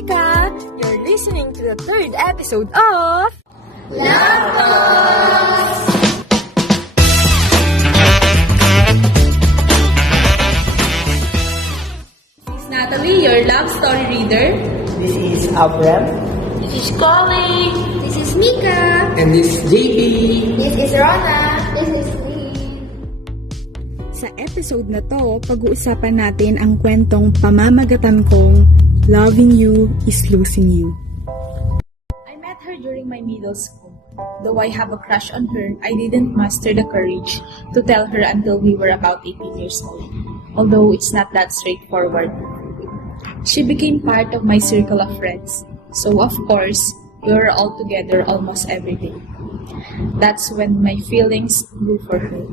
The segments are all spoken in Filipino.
Mika. You're listening to the third episode of This is Natalie, your love story reader. This is Abram. This is Colleen. This is Mika. And this is JP. This is Rona. This is Lee. Sa episode na to, pag-uusapan natin ang kwentong pamamagatan kong Loving You is Losing You. I met her during my middle school. Though I have a crush on her, I didn't muster the courage to tell her until we were about 18 years old. Although it's not that straightforward. She became part of my circle of friends. So of course, we were all together almost every day. That's when my feelings grew for her.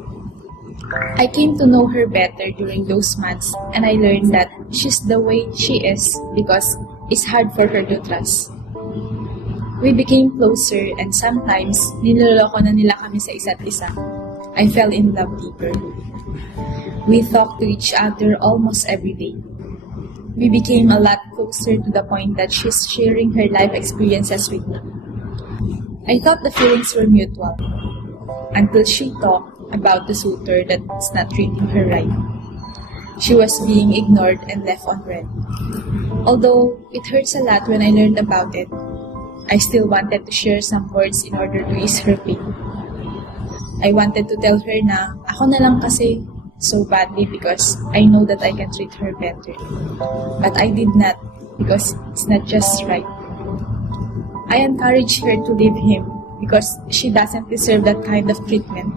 I came to know her better during those months, and I learned that she's the way she is because it's hard for her to trust. We became closer, and sometimes niloloko na nila kami sa isa't isa. I fell in love deeper. We talked to each other almost every day. We became a lot closer to the point that she's sharing her life experiences with me. I thought the feelings were mutual until she talked about the suitor that's not treating her right. She was being ignored and left unread. Although it hurts a lot when I learned about it, I still wanted to share some words in order to ease her pain. I wanted to tell her na ako na lang kasi so badly because I know that I can treat her better. But I did not because it's not just right. I encouraged her to leave him because she doesn't deserve that kind of treatment.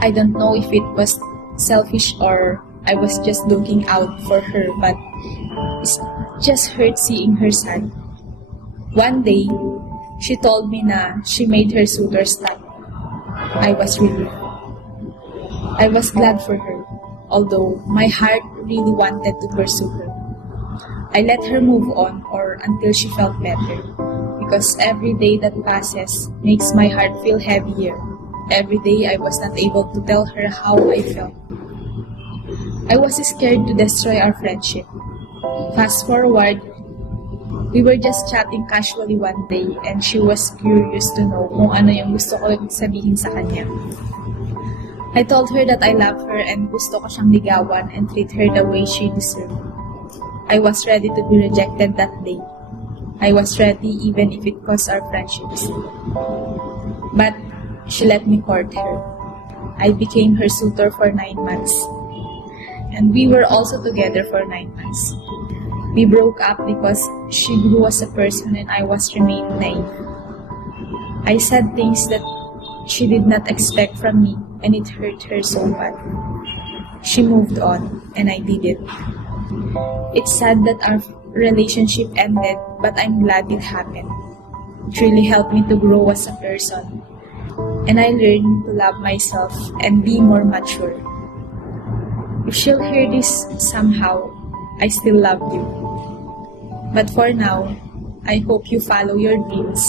I don't know if it was selfish or I was just looking out for her, but it just hurt seeing her sad. One day, she told me na she made her suitor stop. I was relieved. I was glad for her, although my heart really wanted to pursue her. I let her move on or until she felt better, because every day that passes makes my heart feel heavier. Every day I was not able to tell her how I felt. I was scared to destroy our friendship. Fast forward, we were just chatting casually one day and she was curious to know kung ano yung gusto ko sabihin sa kanya. I told her that I love her and gusto ko siyang ligawan and treat her the way she deserved. I was ready to be rejected that day. I was ready even if it cost our friendships. But she let me court her. I became her suitor for 9 months. And we were also together for 9 months. We broke up because she grew as a person and I was remained naive. I said things that she did not expect from me and it hurt her so bad. She moved on and I did it. It's sad that our relationship ended, but I'm glad it happened. It really helped me to grow as a person. And I learned to love myself and be more mature. If she'll hear this somehow, I still love you. But for now, I hope you follow your dreams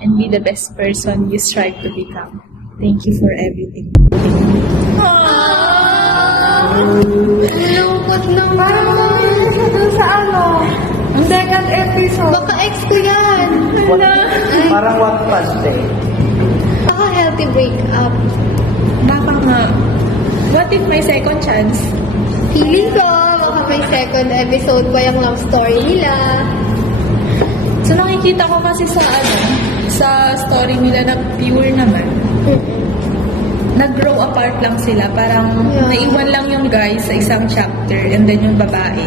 and be the best person you strive to become. Thank you for everything. Lungkot naman. Parang namilis dun sa ang second episode. Baka ex ko yan. Parang what past day. Baka healthy breakup. Baka nga, what if may second chance? Feeling ko, baka may second episode pa yung love story nila. So nakikita ko kasi sa story nila na pure naman. Nag-grow apart lang sila. Parang naiwan lang yung guy sa isang chapter and then yung babae.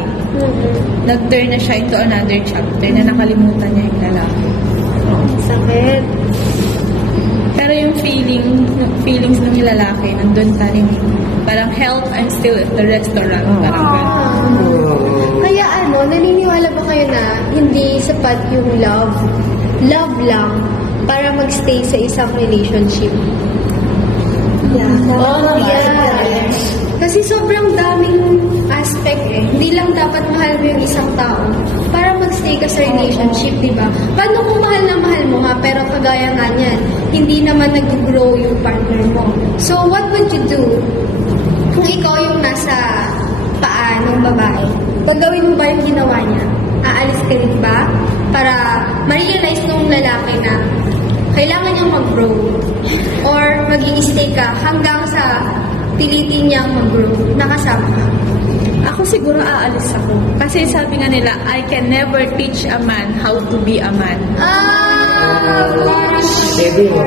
Nag-turn na siya into another chapter na nakalimutan niya yung lalaki. Sakit. Pero yung feelings ng lalaki, nandun pa rin. Parang health, I'm still at the restaurant. Parang Kaya naniniwala ba kayo na hindi sapat yung love lang para magstay sa isang relationship? Yeah. Kasi sobrang daming aspect Hindi lang dapat mahal mo yung isang tao para magstay ka sa relationship, di ba? Paano kung mahal na mahal mo nga, pero kagaya nga niyan, hindi naman nag-grow yung partner mo. So, what would you do kung ikaw yung nasa paa ng babae? Gagawin mo ba yung ginawa niya? aalis ka rin ba? Para ma-realize nung lalaki na kailangan niyang mag-grow. Or mag-i-stay ka hanggang sa pilitin niyang mag-grow. Nakasama ka. Ako siguro aalis ako. Kasi sabi nga nila, I can never teach a man how to be a man. Baby mo.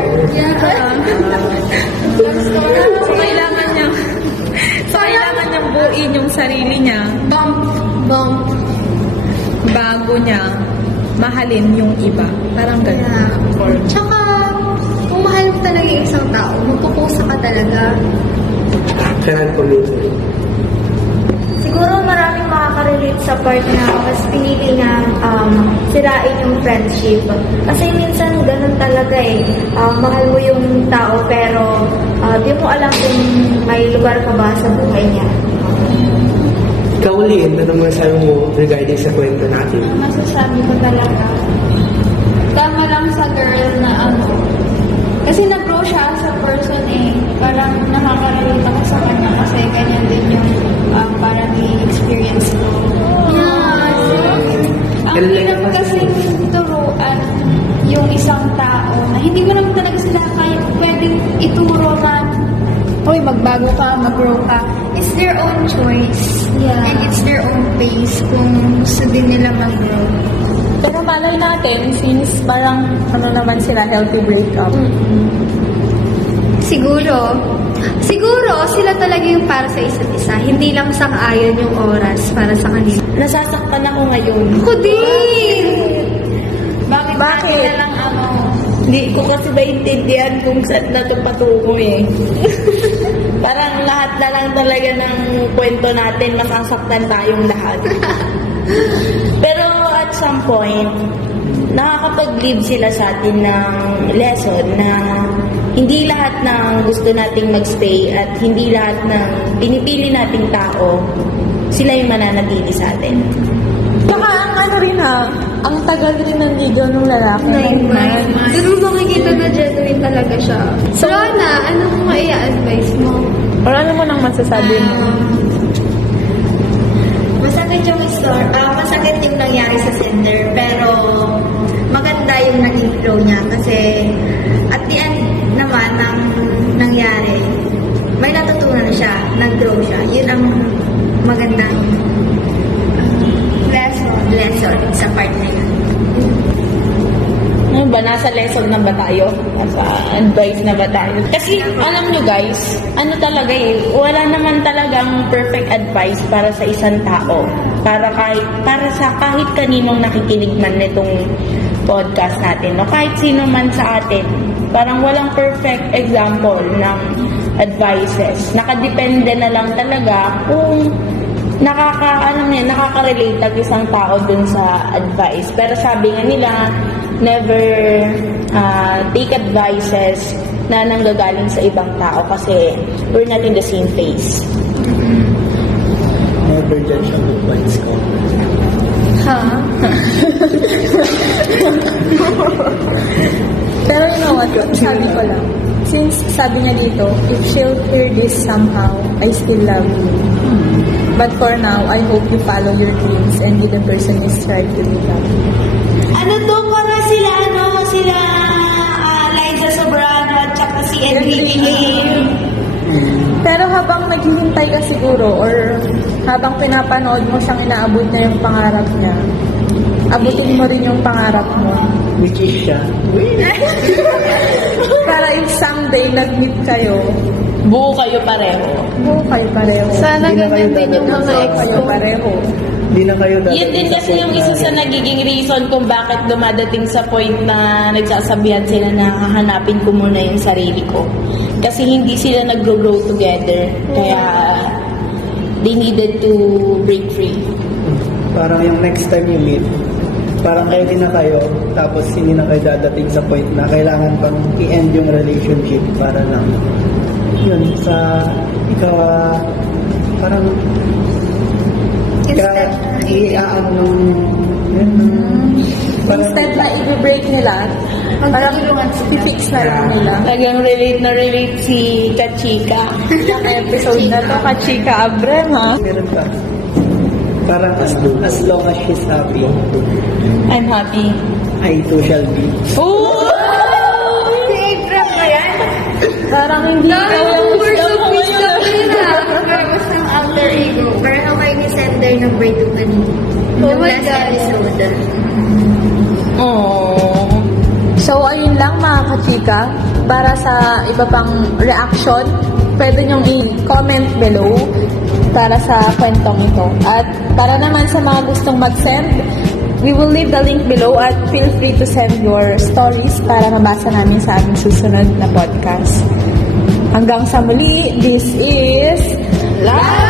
So, kailangan niyang buuin yung sarili niya Bump. bago niya mahalin yung iba. Parang ganun. Tsaka, kung mahal mo talaga yung isang tao, magpupusa ka talaga. Kailan ko minsan. Siguro maraming makaka-relate sa part na mas pinili na sirain yung friendship. Kasi minsan ganun talaga eh. Mahal mo yung tao pero di mo alam kung may lugar ka ba sa buhay niya. Ikaw ulit, ano mga sabi mo regarding sa kwento natin? Masasabi ko talaga, tama lang sa girl na kasi nag-grow siya sa person eh. Parang nakaka-relate ako sa kanya kasi ganyan din yung parang i-experience ko. Ang hirap kasi turuan yung isang tao na hindi mo naman talaga sila pwedeng ituro na hoy, magbago ka, mag-grow ka. It's their own choice. Yeah. And it's their own pace kung gusto din nila mag-grow. Pero malay natin, since parang naman sila, healthy breakup. Siguro, sila talaga yung para sa isa't isa. Hindi lang sang-ayon yung oras para sa kanila. Nasasaktan ako ngayon. Ako din! Bakit? Na lang Hindi ko kasi maintindihan kung saan na ito patungo eh. Parang lahat na lang talaga ng kwento natin, masasaktan tayong lahat. Pero at some point, nakakapag-leave sila sa atin ng lesson na hindi lahat ng gusto nating magstay at hindi lahat ng pinipili nating tao, sila yung mananatili sa atin. Saka ang tagal rin ng ligaw ng lalaki. 9 months. Pero makikita na genuine talaga siya. So, Rona, anong maia-advise mo? Or ano mo nang masasabi mo? Masakit yung story, masakit yung nangyari sa sender, pero maganda yung naging flow niya kasi at the end naman ng nangyari, may natutunan siya, nag-grow siya. Yun ang magandang lesson sa part na yun. Ano ba? Nasa lesson na ba tayo? Nasa advice na ba tayo? Kasi, alam nyo guys, ano talaga eh, wala naman talagang perfect advice para sa isang tao. Para sa kahit kaninong nakikinig man nitong podcast natin. No? Kahit sino man sa atin. Parang walang perfect example ng advices. Nakadepende na lang talaga kung nakaka-relate ang isang tao dun sa advice. Pero sabi nga nila, never take advices na nanggagaling sa ibang tao kasi we're not in the same phase. Never judge a book by its cover. Pero you know what? Sabi ko lang. Since sabi niya dito, if she'll hear this somehow, I still love you. But for now, I hope you follow your dreams and be the person you strive to become. Ano to? Para sila Liza Sobrano at saka si Enrique. Pero habang naghihintay ka siguro or habang pinapanood mo siyang inaabot na yung pangarap niya, abutin mo rin yung pangarap mo. Which is siya. Para if someday nag-meet kayo, Buo kayo pareho. Sana Hindi na kayo ganun din yung mga dadaan ex sa- kayo pareho. Hindi na kayo dadating Yun din sa kasi point yung na- isa sa nagiging reason kung bakit dumadating sa point na nagsasabihan sila na hahanapin ko muna yung sarili ko. Kasi hindi sila nag-grow together. Kaya they needed to break free. Parang yung next time you meet, parang ready na kayo, tapos hindi na kayo dadating sa point na kailangan pang i-end yung relationship para lang yun, sa ikaw, parang i-aano nung yun, parang Instead na i-break nila, parang i-fix na lang nila. Talagang relate si Kachika. Yung episode na to, Kachika Abrem ha. ganun pa. Parang as long as she's happy, I'm happy. I too shall be. Oh! Si Abraham ba yan? Parang hindi ikaw lang Words gusto of mo wisdom ngayon. yun ah. Purpose ng alter ego. Parang ako kayo ni Sender number 2 kanina. Oh Yung my last God. episode. Oh. So, ayun lang mga kachika. Para sa iba pang reaction, pwede nyong i-comment below para sa kwentong ito. At para naman sa mga gustong mag-send, we will leave the link below at feel free to send your stories para mabasa namin sa aming susunod na podcast. Hanggang sa muli, this is Love!